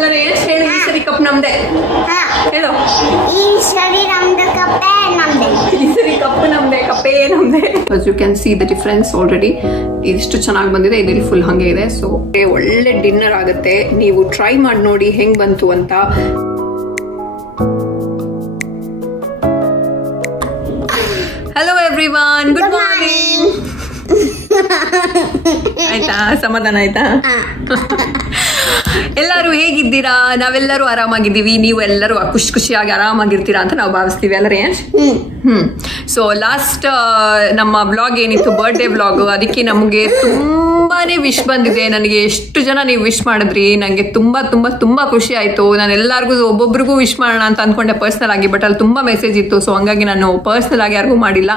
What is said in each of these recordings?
ಅಲ್ಲ ರೇಯಸ್ ಹೇಳು ಈ ಸರಿ ಕಪ್ ನಮ್ದೆ ಹೇಳು ಈ ಸರಿ ನಮ್ದು ಕಪ್ಪೆ ನಮ್ದೆ ಈ ಸರಿ ಕಪ್ ನಮ್ದೆ ಕಪ್ಪೇ ನಮ್ದೆ as you can see the difference already ಇಷ್ಟು ಚೆನ್ನಾಗಿ ಬಂದಿದೆ ಇದರಲ್ಲಿ ಫುಲ್ ಹಂಗೆ ಇದೆ ಸೊ ಒಳ್ಳೆ ಡಿನ್ನರ್ ಆಗುತ್ತೆ ನೀವು ಟ್ರೈ ಮಾಡಿ ನೋಡಿ ಹೆಂಗ್ ಬಂತು ಅಂತ Hello everyone, good morning. ಆಯ್ತಾ ಸಮಾಧಾನ ಆಯ್ತಾ ಎಲ್ಲರೂ ಹೇಗಿದ್ದೀರಾ ನಾವೆಲ್ಲರೂ ಆರಾಮಾಗಿದ್ದೀವಿ ನೀವು ಎಲ್ಲರೂ ಖುಷಿಯಾಗಿ ಆರಾಮಾಗಿರ್ತೀರಾ ಅಂತ ನಾವು ಭಾವಿಸ್ತೀವಿ ಅಲ್ಲ ರೇಂಜ್ ಸೊ ಲಾಸ್ಟ್ ನಮ್ಮ ಬ್ಲಾಗ್ ಏನಿತ್ತು ಬರ್ಡೇ ಬ್ಲಾಗ್ ಅದಕ್ಕೆ ನಮಗೆ ತುಂಬಾನೇ ವಿಶ್ ಬಂದಿದೆ ನನಗೆ ಎಷ್ಟು ಜನ ನೀವು ವಿಶ್ ಮಾಡಿದ್ರಿ ನನಗೆ ತುಂಬಾ ತುಂಬಾ ತುಂಬಾ ಖುಷಿ ಆಯ್ತು ನಾನು ಎಲ್ಲರಿಗೂ ಒಬ್ಬೊಬ್ರಿಗೂ ವಿಶ್ ಮಾಡೋಣ ಅಂತ ಅನ್ಕೊಂಡೆ ಪರ್ಸನಲ್ ಆಗಿ ಬಟ್ ಅಲ್ಲಿ ತುಂಬಾ ಮೆಸೇಜ್ ಇತ್ತು ಸೊ ಹಂಗಾಗಿ ನಾನು ಪರ್ಸನಲ್ ಆಗಿ ಯಾರಿಗೂ ಮಾಡಿಲ್ಲ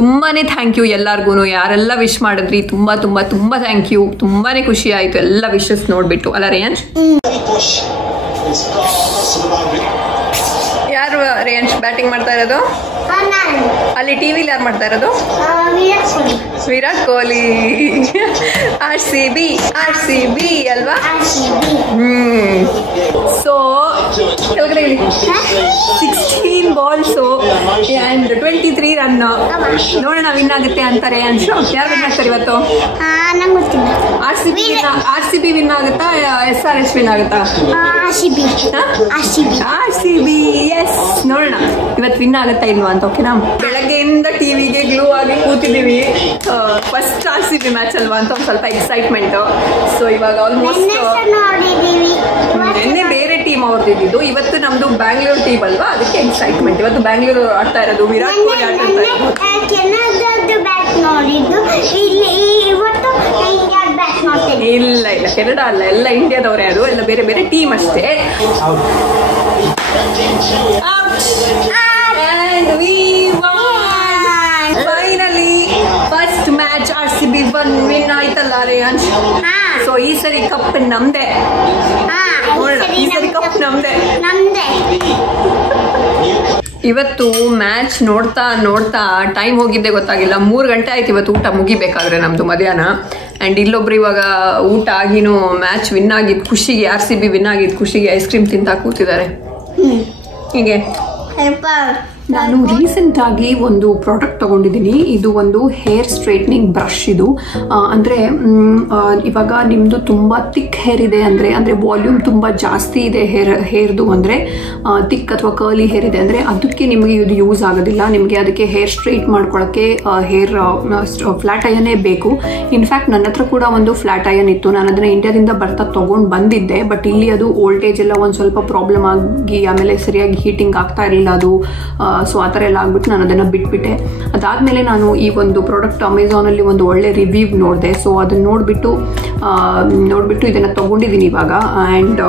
ತುಂಬಾನೇ ಥ್ಯಾಂಕ್ ಯು ಎಲ್ಲರಿಗೂ ಯಾರೆಲ್ಲ ವಿಶ್ ಮಾಡಿದ್ರಿ ತುಂಬಾ ತುಂಬಾ ತುಂಬಾ ಥ್ಯಾಂಕ್ ಯು ತುಂಬಾನೇ ಖುಷಿ ಆಯ್ತು ಎಲ್ಲ ವಿಶಸ್ ನೋಡ್ಬಿಟ್ಟು ಅಲ್ಲ ರೇಂಜ್ ಯಾರು ರೇಂಜ್ ಬ್ಯಾಟಿಂಗ್ ಮಾಡ್ತಾ ಇರೋದು ಅಲ್ಲಿ ಟಿವಿಲಿ ಯಾರು ಮಾಡ್ತಾ ಇರೋದು ವಿರಾಟ್ ಕೊಹ್ಲಿ RCB ಅಲ್ವಾ ಸೊ ಕೆಳಗಡೆ 16 balls and 23 ರನ್ ನೋಡೋಣ ವಿನ್ ಆಗುತ್ತೆ ಅಂತಾರೆ ಅನ್ಸು ಯಾರು ವಿನ್ ಆಗ್ತಾರೆ ಇವತ್ತು RCB ವಿನ್ ಆಗುತ್ತಾ SRH ವಿನ್ ಆಗುತ್ತಾ RCB ಎಸ್ ನೋಡೋಣ ಇವತ್ತು ವಿನ್ ಆಗುತ್ತಾ ಇಲ್ವಾ ಅಂತ ಓಕೆನಾ ಬೆಳಗ್ಗೆಯಿಂದ ಟಿವಿಗೆ ಗ್ಲೂ ಆಗಿ ಕೂತಿದ್ದೀವಿ ಫಸ್ಟ್ RCB ಮ್ಯಾಚ್ ಅಲ್ವಾ ಅಂತ ಒಂದು ಸ್ವಲ್ಪ ಎಕ್ಸೈಟ್ಮೆಂಟ್ ಸೊ ಇವಾಗ ಆಲ್ಮೋಸ್ಟ್ ನಿನ್ನೆ ಬೇರೆ ಟೀಮ್ ಅವ್ರದ್ದು ಇವತ್ತು ನಮ್ದು ಬ್ಯಾಂಗ್ಳೂರ್ ಟೀಮ್ ಅಲ್ವಾ ಅದಕ್ಕೆ ಎಕ್ಸೈಟ್ಮೆಂಟ್ ಇವತ್ತು ಬ್ಯಾಂಗ್ಳೂರ್ ಆಡ್ತಾ ಇರೋದು ವಿರಾಟ್ ಕೊಹ್ಲಿ ಆಡ್ತಾ ಇಲ್ಲ ಕೆನಡಾ ಅಲ್ಲ ಎಲ್ಲ ಇಂಡಿಯಾದವರೇ ಅದು ಎಲ್ಲ ಬೇರೆ ಬೇರೆ ಟೀಮ್ ಅಷ್ಟೇ And we won! Finally, first match RCB win ಆಯ್ತಲ್ಲ ರೇಂಜ್ ಸೊ ಈ ಸರಿ ಕಪ್ ನಮ್ದೆ ಈ ಸರಿ ಕಪ್ ನಮ್ದೆ ಇವತ್ತು ಮ್ಯಾಚ್ ನೋಡ್ತಾ ನೋಡ್ತಾ ಟೈಮ್ ಹೋಗಿದ್ದೆ ಗೊತ್ತಾಗಿಲ್ಲ 3 ಗಂಟೆ ಆಯ್ತು ಇವತ್ತು ಊಟ ಮುಗಿಬೇಕಾದ್ರೆ ನಮ್ದು ಮಧ್ಯಾಹ್ನ ಅಂಡ್ ಇಲ್ಲೊಬ್ರು ಇವಾಗ ಊಟ ಆಗಿನೂ ಮ್ಯಾಚ್ ವಿನ್ ಆಗಿದ್ ಖುಷಿಗೆ RCB ವಿನ್ ಆಗಿದ್ ಖುಷಿಗೆ ಐಸ್ ಕ್ರೀಮ್ ತಿಂತಾ ಕೂತಿದ್ದಾರೆ ಹೀಗೆ ನಾನು ರೀಸೆಂಟ್ ಆಗಿ ಒಂದು ಪ್ರಾಡಕ್ಟ್ ತಗೊಂಡಿದ್ದೀನಿ ಇದು ಒಂದು ಹೇರ್ ಸ್ಟ್ರೈಟ್ನಿಂಗ್ ಬ್ರಷ್ ಇದು ಅಂದರೆ ಇವಾಗ ನಿಮ್ಮದು ತುಂಬ ಥಿಕ್ ಹೇರ್ ಇದೆ ಅಂದರೆ ವಾಲ್ಯೂಮ್ ತುಂಬ ಜಾಸ್ತಿ ಇದೆ ಹೇರ್ದು ಅಂದರೆ ಥಿಕ್ ಅಥವಾ ಕರ್ಲಿ ಹೇರ್ ಇದೆ ಅಂದರೆ ಅದಕ್ಕೆ ನಿಮಗೆ ಇದು ಯೂಸ್ ಆಗೋದಿಲ್ಲ ನಿಮಗೆ ಅದಕ್ಕೆ ಹೇರ್ ಸ್ಟ್ರೈಟ್ ಮಾಡ್ಕೊಳ್ಳೋಕ್ಕೆ ಹೇರ್ ಫ್ಲಾಟ್ ಐರನ್ನೇ ಬೇಕು ಇನ್ಫ್ಯಾಕ್ಟ್ ನನ್ನ ಹತ್ರ ಕೂಡ ಒಂದು ಫ್ಲಾಟ್ ಐರನ್ ಇತ್ತು ನಾನು ಅದನ್ನು ಇಂಡಿಯಾದಿಂದ ಬರ್ತಾ ತೊಗೊಂಡು ಬಂದಿದ್ದೆ ಬಟ್ ಇಲ್ಲಿ ಅದು ವೋಲ್ಟೇಜ್ ಎಲ್ಲ ಒಂದು ಸ್ವಲ್ಪ ಪ್ರಾಬ್ಲಮ್ ಆಗಿ ಆಮೇಲೆ ಸರಿಯಾಗಿ ಹೀಟಿಂಗ್ ಆಗ್ತಾ ಇರಲಿಲ್ಲ ಅದು ಸೊ ಆ ಥರ ಎಲ್ಲ ಆಗ್ಬಿಟ್ಟು ನಾನು ಅದನ್ನು ಬಿಟ್ಬಿಟ್ಟೆ ಅದಾದಮೇಲೆ ನಾನು ಈ ಒಂದು ಪ್ರಾಡಕ್ಟ್ ಅಮೆಝಾನಲ್ಲಿ ಒಂದು ಒಳ್ಳೆ ರಿವ್ಯೂ ನೋಡಿದೆ ಸೊ ಅದನ್ನು ನೋಡಿಬಿಟ್ಟು ಇದನ್ನು ತೊಗೊಂಡಿದ್ದೀನಿ ಇವಾಗ ಆ್ಯಂಡ್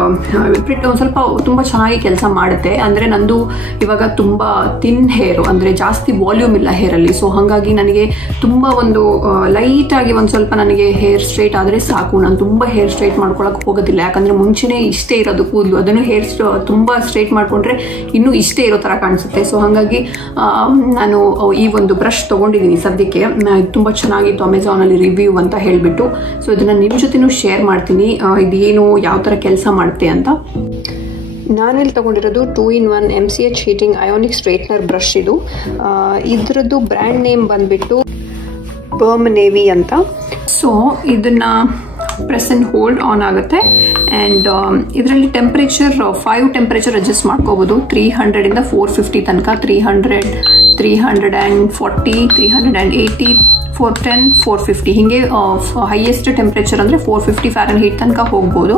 ಒಂದು ಸ್ವಲ್ಪ ತುಂಬ ಚೆನ್ನಾಗಿ ಕೆಲಸ ಮಾಡುತ್ತೆ ಅಂದರೆ ನಂದು ಇವಾಗ ತುಂಬ ಥಿನ್ ಹೇರು ಅಂದರೆ ಜಾಸ್ತಿ ವಾಲ್ಯೂಮ್ ಇಲ್ಲ ಹೇರಲ್ಲಿ ಸೊ ಹಾಗಾಗಿ ನನಗೆ ತುಂಬ ಒಂದು ಲೈಟಾಗಿ ಒಂದು ಸ್ವಲ್ಪ ನನಗೆ ಹೇರ್ ಸ್ಟ್ರೈಟ್ ಆದರೆ ಸಾಕು ನಾನು ತುಂಬ ಹೇರ್ ಸ್ಟ್ರೈಟ್ ಮಾಡ್ಕೊಳಕ್ಕೆ ಹೋಗೋದಿಲ್ಲ ಯಾಕಂದರೆ ಮುಂಚೆನೇ ಇಷ್ಟೇ ಇರೋದು ಕೂದಲು ಅದನ್ನು ಹೇರ್ ತುಂಬ ಸ್ಟ್ರೈಟ್ ಮಾಡಿಕೊಂಡ್ರೆ ಇನ್ನೂ ಇಷ್ಟೇ ಇರೋ ಥರ ಕಾಣಿಸುತ್ತೆ ಸೊ ಹಾಗಾಗಿ ನಾನು ಈ ಒಂದು ಬ್ರಷ್ ತೊಗೊಂಡಿದ್ದೀನಿ ಸದ್ಯಕ್ಕೆ ತುಂಬ ಚೆನ್ನಾಗಿತ್ತು ಅಮೆಝಾನಲ್ಲಿ ರಿವ್ಯೂ ಅಂತ ಹೇಳಿಬಿಟ್ಟು ಸೊ ಇದನ್ನು ನಿಮ್ಮ ಜೊತೆನೂ ಶೇರ್ ಮಾಡ್ತೀನಿ ಇದೇನು ಯಾವ ಥರ ಕೆಲಸ ಮಾಡುತ್ತೆ ಅಂತ ನಾನಿಲ್ಲಿ ತೊಗೊಂಡಿರೋದು 2-in-1 MCH heating ionic straightener brush ಇದು ಇದರದ್ದು ಬ್ರ್ಯಾಂಡ್ ನೇಮ್ ಬಂದುಬಿಟ್ಟು ಬರ್ಮ್ ನೇವಿ ಅಂತ ಸೊ ಇದನ್ನು ಪ್ರೆಸ್ ಆ್ಯಂಡ್ ಹೋಲ್ಡ್ ಆನ್ ಆಗುತ್ತೆ ಆ್ಯಂಡ್ ಇದರಲ್ಲಿ ಟೆಂಪ್ರೇಚರ್ 5 ಟೆಂಪ್ರೇಚರ್ ಅಡ್ಜಸ್ಟ್ ಮಾಡ್ಕೋಬೋದು 300ಇಂದ 450 ತನಕ 300 340 380 410 450 ಹಿಂಗೆ ಹೈಯೆಸ್ಟ್ ಟೆಂಪ್ರೇಚರ್ ಅಂದರೆ 450 ಫ್ಯಾರನ್ಹೀಟ್ ತನಕ ಹೋಗ್ಬೋದು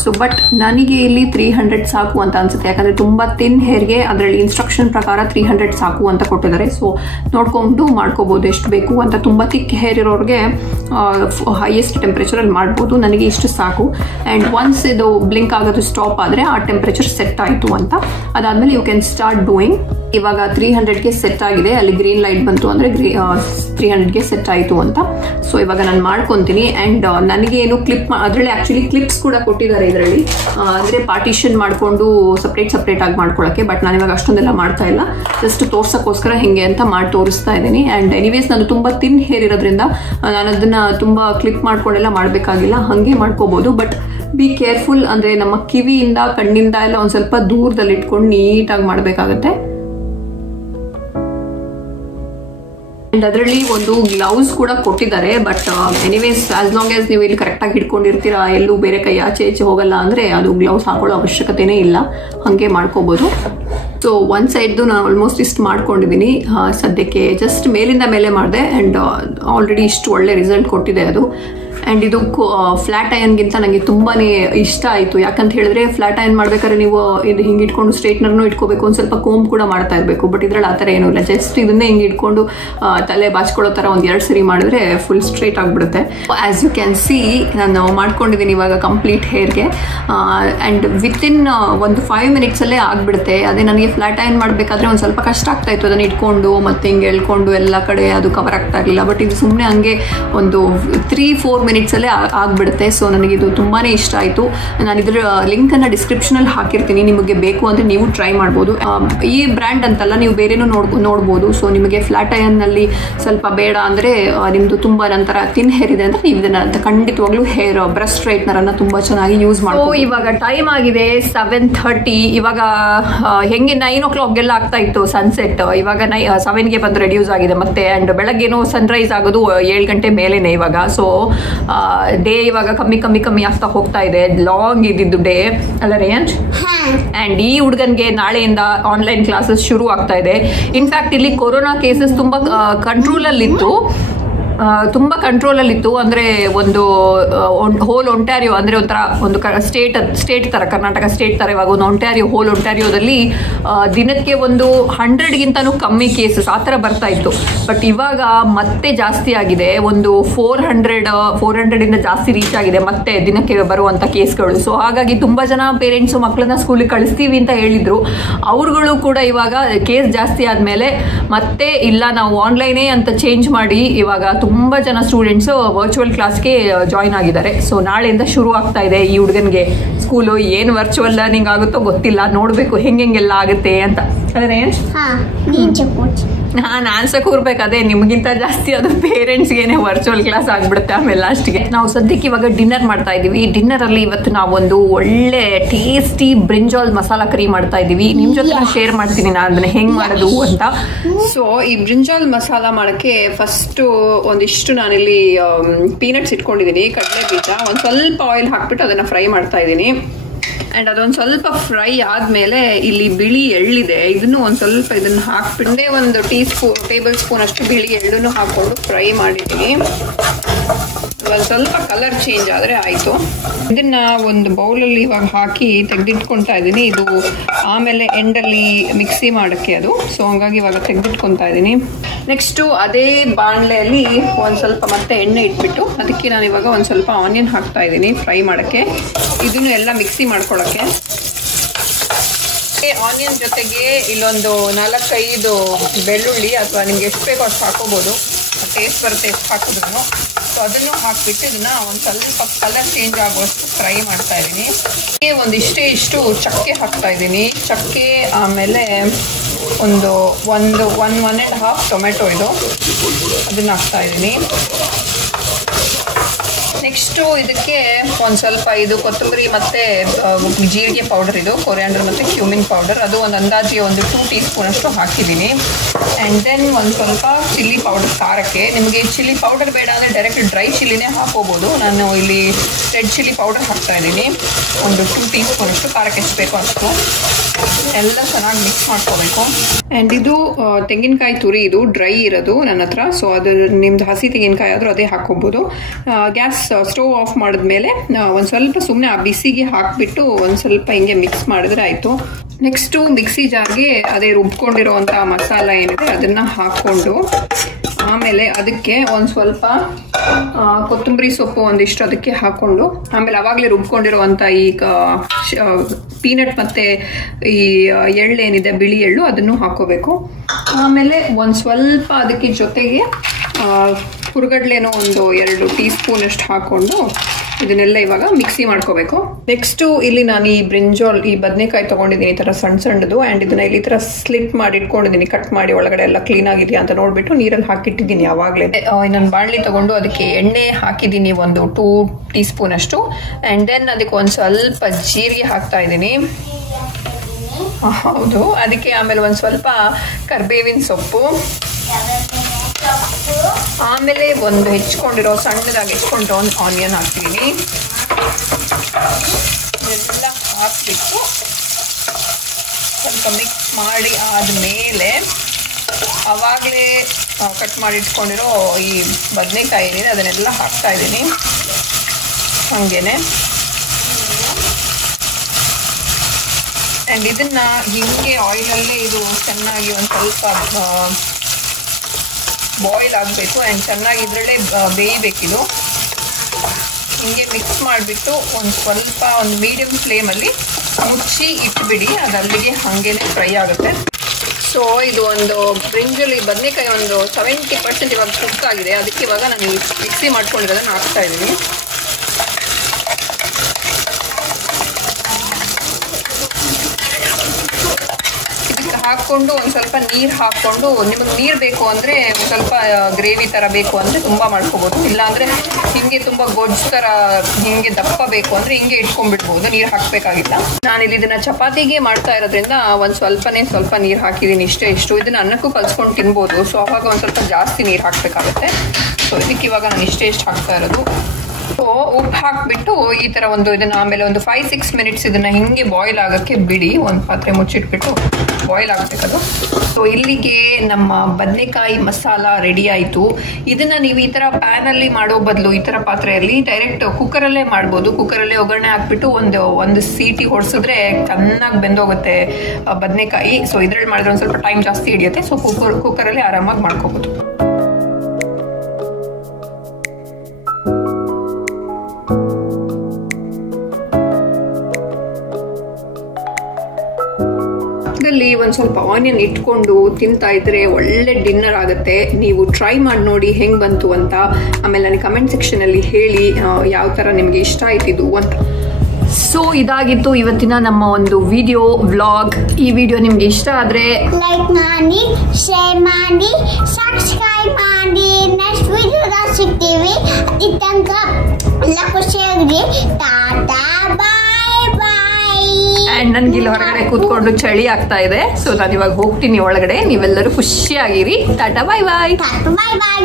ಸೊ ಬಟ್ ನನಗೆ ಇಲ್ಲಿ 300 ಸಾಕು ಅಂತ ಅನ್ಸುತ್ತೆ ಯಾಕಂದರೆ ತುಂಬ ಥಿನ್ ಹೇರ್ಗೆ ಅದರಲ್ಲಿ ಇನ್ಸ್ಟ್ರಕ್ಷನ್ ಪ್ರಕಾರ 300 ಸಾಕು ಅಂತ ಕೊಟ್ಟಿದ್ದಾರೆ ಸೊ ನೋಡ್ಕೊಂಡು ಮಾಡ್ಕೋಬೋದು ಎಷ್ಟು ಬೇಕು ಅಂತ ತುಂಬ ಥಿಕ್ ಹೇರ್ ಇರೋರಿಗೆ ಹೈಯೆಸ್ಟ್ ಟೆಂಪ್ರೇಚರಲ್ಲಿ ಮಾಡ್ಬೋದು ನನಗೆ ಇಷ್ಟು ಸಾಕು ಆ್ಯಂಡ್ ಒನ್ಸ್ ಇದು ಬ್ಲಿಂಕ್ ಆಗೋದು ಸ್ಟಾಪ್ ಆದರೆ ಆ ಟೆಂಪ್ರೇಚರ್ ಸೆಟ್ ಆಯಿತು ಅಂತ ಅದಾದಮೇಲೆ ಯು ಕ್ಯಾನ್ ಸ್ಟಾರ್ಟ್ ಡೂಯಿಂಗ್ ಇವಾಗ 300ಗೆ ಸೆಟ್ ಆಗಿದೆ ಅಲ್ಲಿ ಗ್ರೀನ್ ಲೈಟ್ ಬಂತು ಅಂದರೆ 300ಗೆ ಸೆಟ್ ಆಯಿತು ಅಂತ ಸೊ ಇವಾಗ ನಾನು ಮಾಡ್ಕೊತೀನಿ ಆ್ಯಂಡ್ ನನಗೆ ಏನು ಅದರಲ್ಲಿ ಆ್ಯಕ್ಚುಲಿ ಕ್ಲಿಪ್ಸ್ ಕೂಡ ಕೊಟ್ಟಿದ್ದಾರೆ ಇದರಲ್ಲಿ ಅಂದರೆ ಪಾರ್ಟಿಷನ್ ಮಾಡಿಕೊಂಡು ಸಪ್ರೇಟ್ ಆಗಿ ಮಾಡ್ಕೊಳ್ಳೋಕ್ಕೆ ಬಟ್ ನಾನು ಇವಾಗ ಅಷ್ಟೊಂದೆಲ್ಲ ಮಾಡ್ತಾ ಇಲ್ಲ ಜಸ್ಟ್ ತೋರ್ಸೋಕ್ಕೋಸ್ಕರ ಹಿಂಗೆ ಅಂತ ಮಾಡಿ ತೋರಿಸ್ತಾ ಇದ್ದೀನಿ ಆ್ಯಂಡ್ ಎನಿವೇಸ್ ನಾನು ತುಂಬ ಥಿನ್ ಹೇರ್ ಇರೋದ್ರಿಂದ ನಾನು ಅದನ್ನು ತುಂಬ ಕ್ಲಿಪ್ ಮಾಡ್ಕೊಂಡೆಲ್ಲ ಮಾಡಬೇಕಾಗಿಲ್ಲ ಹಾಗೆ ಮಾಡ್ಕೋಬೋದು ಬಟ್ ಬಿ ಕೇರ್ಫುಲ್, ಅಂದ್ರೆ ನಮ್ಮ ಕಿವಿಯಿಂದ ಕಣ್ಣಿಂದ ಎಲ್ಲ ಒಂದ್ ಸ್ವಲ್ಪ ದೂರದಲ್ಲಿ ಇಟ್ಕೊಂಡು ನೀಟಾಗಿ ಮಾಡ್ಬೇಕಾಗತ್ತೆ. ಅಂಡ್ ಅದರಲ್ಲಿ ಒಂದು ಗ್ಲೌಸ್ ಕೂಡ ಕೊಟ್ಟಿದ್ದಾರೆ. But anyways as long as ನೀವು ಇಲ್ಲಿ ಕರೆಕ್ಟಾಗಿ ಹಿಡ್ಕೊಂಡಿರ್ತೀರಾ, ಎಲ್ಲೂ ಬೇರೆ ಕೈ ಆಚೆ ಹೋಗಲ್ಲ ಅಂದ್ರೆ ಅದು ಗ್ಲೌಸ್ ಹಾಕೊಳ್ಳೋ ಅವಶ್ಯಕತೆನೇ ಇಲ್ಲ, ಹಂಗೆ ಮಾಡ್ಕೋಬಹುದು. ಸೊ ಒಂದ್ ಸೈಡ್ದು ನಾನು ಆಲ್ಮೋಸ್ಟ್ ಇಷ್ಟು ಮಾಡ್ಕೊಂಡಿದ್ದೀನಿ ಸದ್ಯಕ್ಕೆ. ಜಸ್ಟ್ ಮೇಲಿಂದ ಮೇಲೆ ಮಾಡಿದೆ ಅಂಡ್ ಆಲ್ರೆಡಿ ಇಷ್ಟು ಒಳ್ಳೆ ರಿಸಲ್ಟ್ ಕೊಟ್ಟಿದೆ ಅದು. ಅಂಡ್ ಇದು ಫ್ಲಾಟ್ ಐರನ್ಗಿಂತ ನನಗೆ ತುಂಬಾನೇ ಇಷ್ಟ ಆಯ್ತು. ಯಾಕಂತ ಹೇಳಿದ್ರೆ ಫ್ಲಾಟ್ ಐರನ್ ಮಾಡ್ಬೇಕಾದ್ರೆ ನೀವು ಇದು ಹಿಂಗೆ ಇಟ್ಕೊಂಡು ಸ್ಟ್ರೈಟ್ನರ್ನು ಇಟ್ಕೋಬೇಕು, ಒಂದ್ ಸ್ವಲ್ಪ ಕೋಮ್ ಕೂಡ ಮಾಡ್ತಾ ಇರಬೇಕು. ಬಟ್ ಇದ್ರಲ್ಲಿ ಆ ಥರ ಏನೂ ಇಲ್ಲ, ಜಸ್ಟ್ ಇದನ್ನೇ ಹಿಂಗೆ ಇಟ್ಕೊಂಡು ತಲೆ ಬಾಚ್ಕೊಳ್ಳೋ ಥರ ಒಂದ್ 2 ಸರಿ ಮಾಡಿದ್ರೆ ಫುಲ್ ಸ್ಟ್ರೈಟ್ ಆಗಿಬಿಡುತ್ತೆ. ಆಸ್ ಯು ಕ್ಯಾನ್ ಸಿ ನಾನು ಮಾಡ್ಕೊಂಡಿದ್ದೀನಿ ಇವಾಗ ಕಂಪ್ಲೀಟ್ ಹೇರ್ಗೆ. ಅಂಡ್ ವಿತಿನ್ ಒಂದು 5 ಮಿನಿಟ್ಸಲ್ಲೇ ಆಗ್ಬಿಡುತ್ತೆ. ಅದೇ ನನಗೆ ಫ್ಲಾಟ್ ಐರನ್ ಮಾಡಬೇಕಾದ್ರೆ ಒಂದು ಸ್ವಲ್ಪ ಕಷ್ಟ ಆಗ್ತಾ ಇತ್ತು, ಅದನ್ನ ಇಟ್ಕೊಂಡು ಮತ್ತೆ ಹಿಂಗೆ ಎಳ್ಕೊಂಡು ಎಲ್ಲ ಕಡೆ ಅದು ಕವರ್ ಆಗ್ತಾ ಇರಲಿಲ್ಲ. ಬಟ್ ಇದು ಸುಮ್ಮನೆ ಹಂಗೆ ಒಂದು 3-4 ಮಿನಿಟ್ಸಲ್ಲೇ ಆಗ್ಬಿಡುತ್ತೆ. ಸೊ ನನಗೆ ಇದು ತುಂಬಾನೇ ಇಷ್ಟ ಆಯಿತು. ನಾನು ಇದರ ಲಿಂಕನ್ನು ಡಿಸ್ಕ್ರಿಪ್ಷನಲ್ಲಿ ಹಾಕಿರ್ತೀನಿ, ನಿಮಗೆ ಬೇಕು ಅಂದರೆ ನೀವು ಟ್ರೈ ಮಾಡ್ಬೋದು. ಈ ಬ್ರ್ಯಾಂಡ್ ಅಂತಲ್ಲ, ನೀವು ಬೇರೆನೂ ನೋಡ್ಬೋದು. ಸೊ ನಿಮಗೆ ಫ್ಲಾಟ್ ಐರನ್ನಲ್ಲಿ ಸ್ವಲ್ಪ ಬೇಡ ಅಂದರೆ ನಿಮ್ಮದು ತುಂಬ ನಂತರ ಥಿನ್ ಹೇರ್ ಇದೆ ಅಂದರೆ ನೀವು ಇದನ್ನು ಖಂಡಿತವಾಗ್ಲೂ ಹೇರ್ ಬ್ರಷ್ ಸ್ಟ್ರೈಟ್ನರನ್ನು ತುಂಬ ಚೆನ್ನಾಗಿ ಯೂಸ್ ಮಾಡ್ಬೋದು. ಇವಾಗ ಟೈಮ್ ಆಗಿದೆ 7:30. ಇವಾಗ ಹೆಂಗೆ 9 o'clockಗೆಲ್ಲ ಆಗ್ತಾ ಇತ್ತು ಸನ್ಸೆಟ್, ಇವಾಗ 7ಗೆ ಬಂದು ರೆಡ್ಯೂಸ್ ಆಗಿದೆ ಮತ್ತೆ. ಆ್ಯಂಡ್ ಬೆಳಗ್ಗೆನೂ ಸನ್ರೈಸ್ ಆಗೋದು 7 ಗಂಟೆ ಮೇಲೇನೆ ಇವಾಗ. ಸೊ ಡೇ ಇವಾಗ ಕಮ್ಮಿ ಆಗ್ತಾ ಹೋಗ್ತಾ ಇದೆ. ಲಾಂಗ್ ಇದ್ದಿದ್ದು ಡೇ ಅಲ್ಲ ರೇಂಜ್. ಅಂಡ್ ಈ ಹುಡುಗನ್ಗೆ ನಾಳೆಯಿಂದ ಆನ್ಲೈನ್ ಕ್ಲಾಸಸ್ ಶುರು ಆಗ್ತಾ ಇದೆ. ಇನ್ಫ್ಯಾಕ್ಟ್ ಇಲ್ಲಿ ಕೊರೋನಾ ಕೇಸಸ್ ತುಂಬಾ ತುಂಬಾ ಕಂಟ್ರೋಲಲ್ಲಿತ್ತು. ಅಂದ್ರೆ ಒಂದು ಹೋಲ್ ಒಂಟ್ಯಾರಿಯೋ ಅಂದ್ರೆ ಒಂಥರ ಒಂದು ಸ್ಟೇಟ್ ತರ, ಕರ್ನಾಟಕ ಸ್ಟೇಟ್ ತರ ಇವಾಗ ಒಂದು ಒಂಟ್ಯಾರಿಯೋದಲ್ಲಿ ದಿನಕ್ಕೆ ಒಂದು 100ಗಿಂತನೂ ಕಮ್ಮಿ ಕೇಸಸ್ ಆ ಥರ ಬರ್ತಾ ಇತ್ತು. ಬಟ್ ಇವಾಗ ಮತ್ತೆ ಜಾಸ್ತಿ ಆಗಿದೆ, ಒಂದು 400 ಜಾಸ್ತಿ ರೀಚ್ ಆಗಿದೆ ಮತ್ತೆ ದಿನಕ್ಕೆ ಬರುವಂತ ಕೇಸ್ಗಳು. ಸೊ ಹಾಗಾಗಿ ತುಂಬಾ ಜನ ಪೇರೆಂಟ್ಸ್ ಮಕ್ಕಳನ್ನ ಸ್ಕೂಲಿಗೆ ಕಳಿಸ್ತೀವಿ ಅಂತ ಹೇಳಿದ್ರು. ಅವ್ರುಗಳು ಕೂಡ ಇವಾಗ ಕೇಸ್ ಜಾಸ್ತಿ ಆದ್ಮೇಲೆ ಮತ್ತೆ ಇಲ್ಲ ನಾವು ಆನ್ಲೈನೇ ಅಂತ ಚೇಂಜ್ ಮಾಡಿ ಇವಾಗ ತುಂಬಾ ಜನ ಸ್ಟೂಡೆಂಟ್ಸ್ ವರ್ಚುವಲ್ ಕ್ಲಾಸ್ಗೆ ಜಾಯಿನ್ ಆಗಿದ್ದಾರೆ. ಸೊ ನಾಳೆಯಿಂದ ಶುರು ಆಗ್ತಾ ಇದೆ ಈ ಹುಡುಗನ್ಗೆ ಸ್ಕೂಲು. ಏನು ವರ್ಚುವಲ್ ಲರ್ನಿಂಗ್ ಆಗುತ್ತೋ ಗೊತ್ತಿಲ್ಲ, ನೋಡ್ಬೇಕು ಹೆಂಗೆಲ್ಲ ಆಗುತ್ತೆ ಅಂತ. ಅದೇ ನಾನ್ ಕೂರ್ಬೇಕು. ಅದೇ ನಿಮ್ಗಿಂತ ಜಾಸ್ತಿ ಅದು ಪೇರೆಂಟ್ಸ್ಗೆನೆ ವರ್ಚುವಲ್ ಕ್ಲಾಸ್ ಆಗ್ಬಿಡುತ್ತೆ ಆಮೇಲೆ ಲಾಸ್ಟ್ಗೆ. ನಾವು ಸದ್ಯಕ್ಕೆ ಇವಾಗ ಡಿನ್ನರ್ ಮಾಡ್ತಾ ಇದೀವಿ. ಡಿನ್ನರ್ ಅಲ್ಲಿ ಇವತ್ತು ನಾವೊಂದು ಒಳ್ಳೆ ಟೇಸ್ಟಿ ಬ್ರಿಂಜಾಲ್ ಮಸಾಲಾ ಕರಿ ಮಾಡ್ತಾ ಇದೀವಿ. ನಿಮ್ ಜೊತೆ ಶೇರ್ ಮಾಡ್ತೀನಿ ನಾನು ಅದನ್ನ ಹೆಂಗ್ ಮಾಡೋದು ಅಂತ. ಸೊ ಈ ಬ್ರಿಂಜಾಲ್ ಮಸಾಲಾ ಮಾಡಕ್ಕೆ ಫಸ್ಟ್ ಒಂದಿಷ್ಟು ನಾನಿಲ್ಲಿ ಪೀನಟ್ಸ್ ಇಟ್ಕೊಂಡಿದೀನಿ, ಕಡಲೆ ಬೀಜ. ಒಂದ್ ಸ್ವಲ್ಪ ಆಯಿಲ್ ಹಾಕ್ಬಿಟ್ಟು ಅದನ್ನ ಫ್ರೈ ಮಾಡ್ತಾ ಇದೀನಿ. ಅಂಡ್ ಅದೊಂದು ಸ್ವಲ್ಪ ಫ್ರೈ ಆದ್ಮೇಲೆ ಇಲ್ಲಿ ಬಿಳಿ ಎಳ್ಳಿದೆ, ಇದನ್ನು ಒಂದ್ ಸ್ವಲ್ಪ ಇದನ್ನ ಹಾಕ್ಬಿಟ್ಟೆ ಒಂದು ಟೇಬಲ್ ಸ್ಪೂನ್ ಅಷ್ಟು ಬಿಳಿ ಎಳ್ಳನ್ನು ಹಾಕೊಂಡು ಫ್ರೈ ಮಾಡಿದ್ದೀನಿ. ಒಂದ್ ಸ್ವಲ್ಪ ಕಲರ್ ಚೇಂಜ್ ಆದ್ರೆ ಆಯ್ತು. ಇದನ್ನ ಒಂದು ಬೌಲಲ್ಲಿ ಇವಾಗ ಹಾಕಿ ತೆಗೆದಿಟ್ಕೊತಾ ಇದ್ದೀನಿ. ಇದು ಆಮೇಲೆ ಎಂಡಲ್ಲಿ ಮಿಕ್ಸಿ ಮಾಡಕ್ಕೆ ಅದು. ಸೊ ಹಂಗಾಗಿ ಇವಾಗ ತೆಗೆದಿಟ್ಕೊತಾ ಇದ್ದೀನಿ. ನೆಕ್ಸ್ಟ್ ಅದೇ ಬಾಣಲೆಯಲ್ಲಿ ಒಂದ್ ಸ್ವಲ್ಪ ಮತ್ತೆ ಎಣ್ಣೆ ಇಟ್ಬಿಟ್ಟು ಅದಕ್ಕೆ ನಾನು ಇವಾಗ ಒಂದ್ ಸ್ವಲ್ಪ ಆನಿಯನ್ ಹಾಕ್ತಾ ಇದ್ದೀನಿ ಫ್ರೈ ಮಾಡಕ್ಕೆ. ಇದನ್ನು ಎಲ್ಲ ಮಿಕ್ಸಿ ಮಾಡ್ಕೊಳಕ್ಕೆ. ಆನಿಯನ್ ಜೊತೆಗೆ ಇಲ್ಲೊಂದು 4-5 ಬೆಳ್ಳುಳ್ಳಿ ಅಥವಾ ನಿಮ್ಗೆ ಎಷ್ಟು ಬೇಕೋ ಅಷ್ಟು ಹಾಕೋಬಹುದು, ಟೇಸ್ಟ್ ಬರುತ್ತೆ ಎಷ್ಟು ಹಾಕಿದ್ರು. ಸೊ ಅದನ್ನು ಹಾಕ್ಬಿಟ್ಟು ಇದನ್ನ ಒಂದ್ ಸ್ವಲ್ಪ ಕಲರ್ ಚೇಂಜ್ ಆಗುವಷ್ಟು ಫ್ರೈ ಮಾಡ್ತಾ ಇದ್ದೀನಿ. ಇಷ್ಟು ಚಕ್ಕೆ ಹಾಕ್ತಾ ಇದ್ದೀನಿ. ಚಕ್ಕೆ ಆಮೇಲೆ ಒಂದು 1.5 ಟೊಮೆಟೊ ಇದು ಅದನ್ನ ಹಾಕ್ತಾ ಇದ್ದೀನಿ. ನೆಕ್ಸ್ಟು ಇದಕ್ಕೆ ಒಂದು ಸ್ವಲ್ಪ ಇದು ಕೊತ್ತಂಬರಿ ಮತ್ತು ಜೀರಿಗೆ ಪೌಡರ್, ಇದು ಕೊರಿಯಾಂಡರ್ ಮತ್ತು ಕ್ಯೂಮಿನ್ ಪೌಡರ್, ಅದು ಒಂದು ಅಂದಾಜಿಗೆ ಒಂದು 2 ಟೀ ಸ್ಪೂನ್ ಅಷ್ಟು ಹಾಕಿದ್ದೀನಿ. ಆ್ಯಂಡ್ ದೆನ್ ಒಂದು ಸ್ವಲ್ಪ ಚಿಲ್ಲಿ ಪೌಡರ್ ಖಾರಕ್ಕೆ. ನಿಮಗೆ ಚಿಲ್ಲಿ ಪೌಡರ್ ಬೇಡ ಅಂದರೆ ಡೈರೆಕ್ಟ್ ಡ್ರೈ ಚಿಲ್ಲಿನೇ ಹಾಕೋಬೋದು. ನಾನು ಇಲ್ಲಿ ರೆಡ್ ಚಿಲ್ಲಿ ಪೌಡರ್ ಹಾಕ್ತಾ ಇದ್ದೀನಿ, ಒಂದು 2 ಟೀ ಸ್ಪೂನ್ ಅಷ್ಟು. ಖಾರಕ್ಕೆ ಎಷ್ಟು ಬೇಕೋ ಅಷ್ಟು ಎಲ್ಲ ಚೆನ್ನಾಗಿ ಮಿಕ್ಸ್ ಮಾಡ್ಕೋಬೇಕು. ಆ್ಯಂಡ್ ಇದು ತೆಂಗಿನಕಾಯಿ ತುರಿ, ಇದು ಡ್ರೈ ಇರೋದು ನನ್ನ ಹತ್ರ. ಸೊ ಅದು ನಿಮ್ದು ಹಸಿ ತೆಂಗಿನಕಾಯಿ ಆದರೂ ಅದೇ ಹಾಕೋಬೋದು. ಗ್ಯಾಸ್ ಸ್ಟವ್ ಆಫ್ ಮಾಡಿದ್ಮೇಲೆ ಒಂದು ಸ್ವಲ್ಪ ಸುಮ್ಮನೆ ಆ ಬಿಸಿಗೆ ಹಾಕಿಬಿಟ್ಟು ಒಂದು ಸ್ವಲ್ಪ ಹಿಂಗೆ ಮಿಕ್ಸ್ ಮಾಡಿದ್ರೆ ಆಯಿತು. ನೆಕ್ಸ್ಟು ಮಿಕ್ಸಿ ಜಾರ್ಗೆ ಅದೇ ರುಬ್ಕೊಂಡಿರೋವಂಥ ಮಸಾಲ ಏನಿದೆ ಅದನ್ನು ಹಾಕ್ಕೊಂಡು ಆಮೇಲೆ ಅದಕ್ಕೆ ಒಂದು ಸ್ವಲ್ಪ ಕೊತ್ತಂಬರಿ ಸೊಪ್ಪು ಒಂದಿಷ್ಟು ಅದಕ್ಕೆ ಹಾಕ್ಕೊಂಡು ಆಮೇಲೆ ಅವಾಗಲೇ ರುಬ್ಕೊಂಡಿರುವಂಥ ಈಗ ಪೀನಟ್ ಮತ್ತು ಈ ಎಳ್ಳೇನಿದೆ ಬಿಳಿ ಎಳ್ಳು ಅದನ್ನು ಹಾಕೋಬೇಕು. ಆಮೇಲೆ ಒಂದು ಸ್ವಲ್ಪ ಅದಕ್ಕೆ ಜೊತೆಗೆ ಹುರುಗಡ್ಲೆನೋ ಒಂದು 2 ಟೀ ಸ್ಪೂನ್ ಅಷ್ಟು ಹಾಕ್ಕೊಂಡು ಇದನ್ನೆಲ್ಲ ಇವಾಗ ಮಿಕ್ಸಿ ಮಾಡ್ಕೋಬೇಕು. ನೆಕ್ಸ್ಟ್ ಇಲ್ಲಿ ನಾನು ಈ ಬ್ರಿಂಜಾಲ್ ಈ ಬದನೆಕಾಯಿ ತಗೊಂಡಿದ್ದೀನಿ ಈ ತರ ಸಣ್ಣದು, ಅಂಡ್ ಇದನ್ನ ಇಲ್ಲಿ ತರ ಸ್ಲಿಟ್ ಮಾಡಿ ಇಟ್ಕೊಂಡಿದ್ದೀನಿ, ಕಟ್ ಮಾಡಿ ಒಳಗಡೆ ಎಲ್ಲ ಕ್ಲೀನ್ ಆಗಿದೆಯಾ ಅಂತ ನೋಡ್ಬಿಟ್ಟು ನೀರಲ್ಲಿ ಹಾಕಿಟ್ಟಿದ್ದೀನಿ ಯಾವಾಗಲೇ. ಇನ್ನೊಂದು ಬಾಣಲಿ ತಗೊಂಡು ಅದಕ್ಕೆ ಎಣ್ಣೆ ಹಾಕಿದ್ದೀನಿ ಒಂದು 2 ಟೀ ಸ್ಪೂನ್ ಅಷ್ಟು, ಅಂಡ್ ದೆನ್ ಅದಕ್ಕೆ ಒಂದು ಸ್ವಲ್ಪ ಜೀರಿಗೆ ಹಾಕ್ತಾ ಇದ್ದೀನಿ. ಹೌದು, ಅದಕ್ಕೆ ಆಮೇಲೆ ಒಂದು ಸ್ವಲ್ಪ ಕರಿಬೇವಿನ ಸೊಪ್ಪು, ಆಮೇಲೆ ಒಂದು ಹೆಚ್ಕೊಂಡಿರೋ ಸಣ್ಣದಾಗಿ ಹೆಚ್ಕೊಂಡಿರೋ ಒಂದು ಆನಿಯನ್ ಹಾಕ್ತೀನಿ. ಎಲ್ಲ ಹಾಕ್ಬಿಟ್ಟು ಸ್ವಲ್ಪ ಮಿಕ್ಸ್ ಮಾಡಿ ಆದಮೇಲೆ ಆವಾಗಲೇ ಕಟ್ ಮಾಡಿ ಇಟ್ಕೊಂಡಿರೋ ಈ ಬದನೆಕಾಯಿ ಏನಿದೆ ಅದನ್ನೆಲ್ಲ ಹಾಕ್ತಾ ಇದ್ದೀನಿ ಹಾಗೇನೆ. ಆ್ಯಂಡ್ ಇದನ್ನು ಹಿಂಗೆ ಆಯಿಲಲ್ಲೇ ಇದು ಚೆನ್ನಾಗಿ ಒಂದು ಸ್ವಲ್ಪ ಬಾಯ್ಲ್ ಆಗಬೇಕು ಆ್ಯಂಡ್ ಚೆನ್ನಾಗಿ ಇದರಲ್ಲೇ ಬೇಯಬೇಕಿದು. ಹಿಂಗೆ ಮಿಕ್ಸ್ ಮಾಡಿಬಿಟ್ಟು ಒಂದು ಮೀಡಿಯಮ್ ಫ್ಲೇಮಲ್ಲಿ ಮುಚ್ಚಿ ಇಟ್ಬಿಡಿ, ಅದು ಅಲ್ಲಿಗೆ ಹಾಗೇ ಫ್ರೈ ಆಗುತ್ತೆ. ಸೊ ಇದು ಒಂದು ಬ್ರಿಂಜಲ್ ಈ ಬದನೆಕಾಯಿ ಒಂದು 70% ಇವಾಗ ಕುಕ್ ಆಗಿದೆ. ಅದಕ್ಕೆ ಇವಾಗ ನಾನು ಮಿಕ್ಸಿ ಮಾಡ್ಕೊಂಡಿರೋದನ್ನು ಹಾಕ್ತಾ ಇದ್ದೀನಿ. ಹಾಕ್ಕೊಂಡು ಒಂದು ಸ್ವಲ್ಪ ನೀರು ಹಾಕ್ಕೊಂಡು, ನಿಮಗೆ ನೀರು ಬೇಕು ಅಂದರೆ ಒಂದು ಸ್ವಲ್ಪ ಗ್ರೇವಿ ಥರ ಬೇಕು ಅಂದರೆ ತುಂಬ ಮಾಡ್ಕೋಬೋದು, ಇಲ್ಲಾಂದರೆ ಹಿಂಗೆ ತುಂಬ ಗೊಜ್ಜು ಥರ ಹಿಂಗೆ ದಪ್ಪ ಬೇಕು ಅಂದರೆ ಹಿಂಗೆ ಇಟ್ಕೊಂಡ್ಬಿಡ್ಬೋದು, ನೀರು ಹಾಕಬೇಕಾಗಿಲ್ಲ. ನಾನಿಲ್ಲಿ ಇದನ್ನು ಚಪಾತಿಗೆ ಮಾಡ್ತಾ ಇರೋದ್ರಿಂದ ಒಂದು ಸ್ವಲ್ಪ ನೀರು ಹಾಕಿದ್ದೀನಿ, ಇಷ್ಟು. ಇದನ್ನು ಅನ್ನಕ್ಕೂ ಕಲ್ಸ್ಕೊಂಡು ತಿನ್ಬೋದು, ಸೊ ಆವಾಗ ಒಂದು ಸ್ವಲ್ಪ ಜಾಸ್ತಿ ನೀರು ಹಾಕಬೇಕಾಗುತ್ತೆ. ಸೊ ಇದಕ್ಕೆ ಇವಾಗ ನಾನು ಇಷ್ಟು ಹಾಕ್ತಾ ಇರೋದು. ಸೊ ಉಪ್ಪು ಹಾಕಿಬಿಟ್ಟು ಈ ಥರ ಇದನ್ನು ಆಮೇಲೆ ಒಂದು 5-6 ಮಿನಿಟ್ಸ್ ಇದನ್ನು ಹಿಂಗೆ ಬಾಯ್ಲ್ ಆಗೋಕ್ಕೆ ಬಿಡಿ. ಒಂದು ಪಾತ್ರೆ ಮುಚ್ಚಿಟ್ಬಿಟ್ಟು ಬಾಯ್ಲ್ ಆಗಬೇಕದು. ಸೊ ಇಲ್ಲಿಗೆ ನಮ್ಮ ಬದನೆಕಾಯಿ ಮಸಾಲ ರೆಡಿ ಆಯಿತು. ಇದನ್ನು ನೀವು ಈ ಥರ ಪ್ಯಾನಲ್ಲಿ ಮಾಡೋ ಬದಲು ಈ ಥರ ಪಾತ್ರೆಯಲ್ಲಿ ಡೈರೆಕ್ಟ್ ಕುಕ್ಕರಲ್ಲೇ ಮಾಡ್ಬೋದು. ಕುಕ್ಕರಲ್ಲೇ ಒಗ್ಗರಣೆ ಹಾಕ್ಬಿಟ್ಟು ಒಂದು ಸೀಟಿ ಹೊಡ್ಸಿದ್ರೆ ಚೆನ್ನಾಗಿ ಬೆಂದೋಗುತ್ತೆ ಬದನೆಕಾಯಿ. ಸೊ ಇದರಲ್ಲಿ ಮಾಡಿದ್ರೆ ಒಂದು ಸ್ವಲ್ಪ ಟೈಮ್ ಜಾಸ್ತಿ ಹಿಡಿಯುತ್ತೆ. ಸೊ ಕುಕ್ಕರಲ್ಲೇ ಆರಾಮಾಗಿ ಮಾಡ್ಕೋಬೋದು. ಒಂದು ಸ್ವಲ್ಪ ಆನಿಯನ್ ಇಟ್ಕೊಂಡು ತಿಂತಾ ಇದ್ರೆ ಒಳ್ಳೆ ಡಿನ್ನರ್ ಆಗುತ್ತೆ. ನೀವು ಟ್ರೈ ಮಾಡಿ ನೋಡಿ ಹೆಂಗ್ ಬಂತು ಅಂತ. ಆಮೇಲೆ ನನಗೆ ಕಮೆಂಟ್ ಸೆಕ್ಷನ್ ಅಲ್ಲಿ ಹೇಳಿ ಯಾವ ತರ ನಿಮ್ಗೆ ಇಷ್ಟ ಆಯ್ತಿದ್ದು ಅಂತ. ಸೊ ಇದಾಗಿತ್ತು ಇವತ್ತಿನ ನಮ್ಮ ಒಂದು ವಿಡಿಯೋ ವ್ಲಾಗ್. ಈ ವಿಡಿಯೋ ನಿಮ್ಗೆ ಇಷ್ಟ ಆದ್ರೆ ಲೈಕ್ ಮಾಡಿ, ಶೇರ್ ಮಾಡಿ, ಸಬ್ಸ್ಕ್ರೈಬ್ ಮಾಡಿ. ನೆಕ್ಸ್ಟ್ ವಿಡಿಯೋದಲ್ಲಿ ಸಿಗ್ತೀವಿ. ಇತ್ತಂಕ ಎಲ್ಲ ಖುಷಿಯಾಗಿರಿ. ಟಾಟಾ ಬಾಯ್ ಬಾಯ್. ಅಂಡ್ ನನ್ಗೆ ಇಲ್ಲಿ ಹೊರಗಡೆ ಕೂತ್ಕೊಂಡು ಚಳಿ ಆಗ್ತಾ ಇದೆ. ಸೊ ನಾನು ಇವಾಗ ಹೋಗ್ತೀನಿ ಒಳಗಡೆ. ನೀವೆಲ್ಲರೂ ಖುಷಿಯಾಗಿರಿ. ಟಾಟಾ ಬಾಯ್ ಬಾಯ್. ಟಾಟಾ ಬಾಯ್ ಬಾಯ್.